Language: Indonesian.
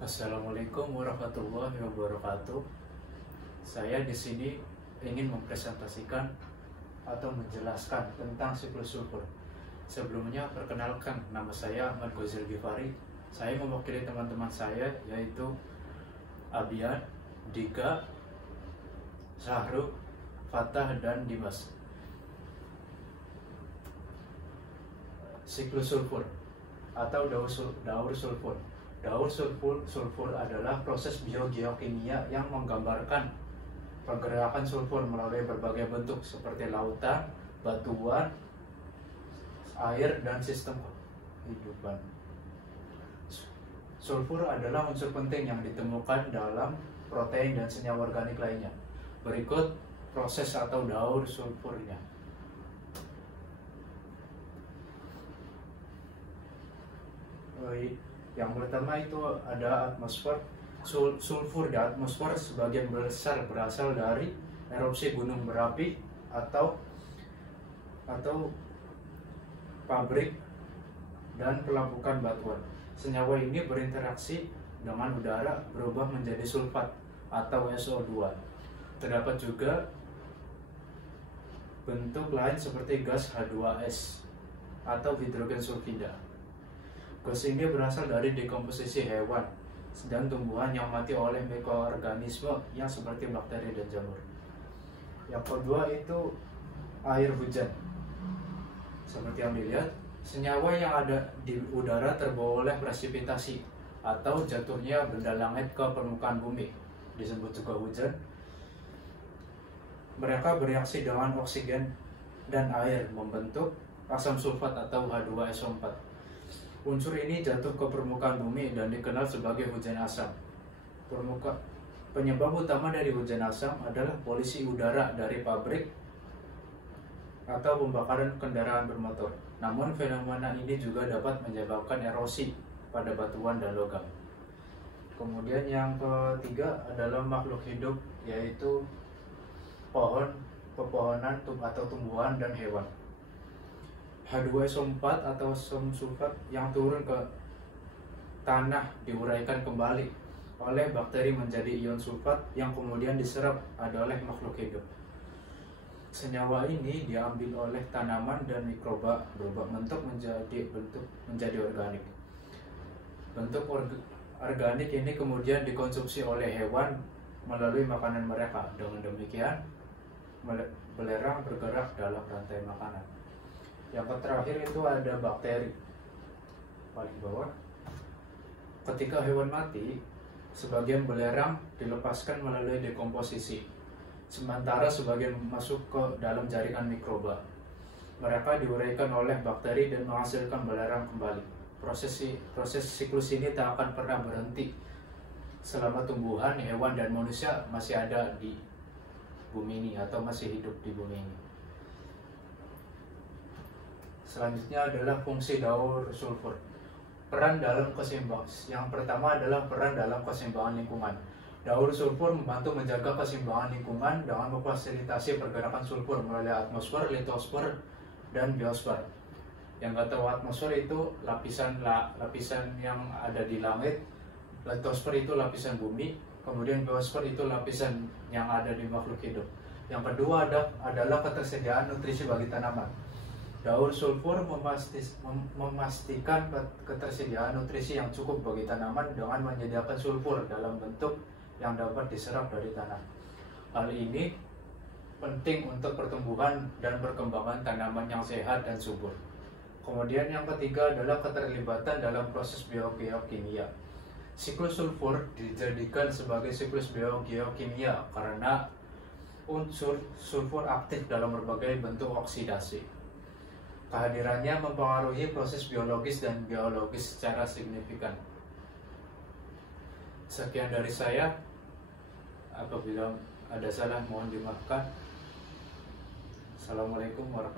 Assalamualaikum warahmatullahi wabarakatuh. Saya di sini ingin mempresentasikan atau menjelaskan tentang siklus sulfur. Sebelumnya, perkenalkan, nama saya Ahmad Ghazil Gifari. Saya mewakili teman-teman saya, yaitu Abian, Dika, Syahrul, Fatah, dan Dimas. Siklus sulfur atau daur sulfur. Daur sulfur adalah proses biogeokimia yang menggambarkan pergerakan sulfur melalui berbagai bentuk seperti lautan, batuan, air, dan sistem kehidupan. Sulfur adalah unsur penting yang ditemukan dalam protein dan senyawa organik lainnya. Berikut proses atau daur sulfurnya. Yang pertama itu ada atmosfer. Sulfur di atmosfer sebagian besar berasal dari erupsi gunung berapi atau pabrik dan pelapukan batuan. Senyawa ini berinteraksi dengan udara berubah menjadi sulfat atau SO2. Terdapat juga bentuk lain seperti gas H2S atau hidrogen sulfida. Gas ini berasal dari dekomposisi hewan dan tumbuhan yang mati oleh mikroorganisme yang seperti bakteri dan jamur. Yang kedua itu air hujan. Seperti yang dilihat, senyawa yang ada di udara terbawa oleh presipitasi atau jatuhnya benda langit ke permukaan bumi, disebut juga hujan. Mereka bereaksi dengan oksigen dan air membentuk asam sulfat atau H2SO4. Unsur ini jatuh ke permukaan bumi dan dikenal sebagai hujan asam. Penyebab utama dari hujan asam adalah polusi udara dari pabrik atau pembakaran kendaraan bermotor. Namun fenomena ini juga dapat menyebabkan erosi pada batuan dan logam. Kemudian yang ketiga adalah makhluk hidup, yaitu pohon, pepohonan atau tumbuhan dan hewan. H2SO4 atau asam sulfat yang turun ke tanah diuraikan kembali oleh bakteri menjadi ion sulfat yang kemudian diserap oleh makhluk hidup. Senyawa ini diambil oleh tanaman dan mikroba berubah bentuk menjadi organik. Bentuk organik ini kemudian dikonsumsi oleh hewan melalui makanan mereka. Dengan demikian, belerang bergerak dalam rantai makanan. Yang terakhir itu ada bakteri, paling bawah. Ketika hewan mati, sebagian belerang dilepaskan melalui dekomposisi, sementara sebagian masuk ke dalam jaringan mikroba. Mereka diuraikan oleh bakteri dan menghasilkan belerang kembali. Proses siklus ini tak akan pernah berhenti selama tumbuhan, hewan, dan manusia masih ada di bumi ini atau masih hidup di bumi ini. Selanjutnya adalah fungsi daur sulfur. Peran dalam keseimbangan. Yang pertama adalah peran dalam keseimbangan lingkungan. Daur sulfur membantu menjaga keseimbangan lingkungan dengan memfasilitasi pergerakan sulfur melalui atmosfer, litosfer, dan biosfer. Yang kata atmosfer itu lapisan yang ada di langit, litosfer itu lapisan bumi, kemudian biosfer itu lapisan yang ada di makhluk hidup. Yang kedua adalah ketersediaan nutrisi bagi tanaman. Daur sulfur memastikan ketersediaan nutrisi yang cukup bagi tanaman dengan menyediakan sulfur dalam bentuk yang dapat diserap dari tanah. Hal ini penting untuk pertumbuhan dan perkembangan tanaman yang sehat dan subur. Kemudian yang ketiga adalah keterlibatan dalam proses biogeokimia. Siklus sulfur dijadikan sebagai siklus biogeokimia karena unsur sulfur aktif dalam berbagai bentuk oksidasi. Kehadirannya mempengaruhi proses biologis dan geologis secara signifikan. Sekian dari saya. Apabila ada salah mohon dimaafkan. Assalamualaikum warahmatullahi wabarakatuh.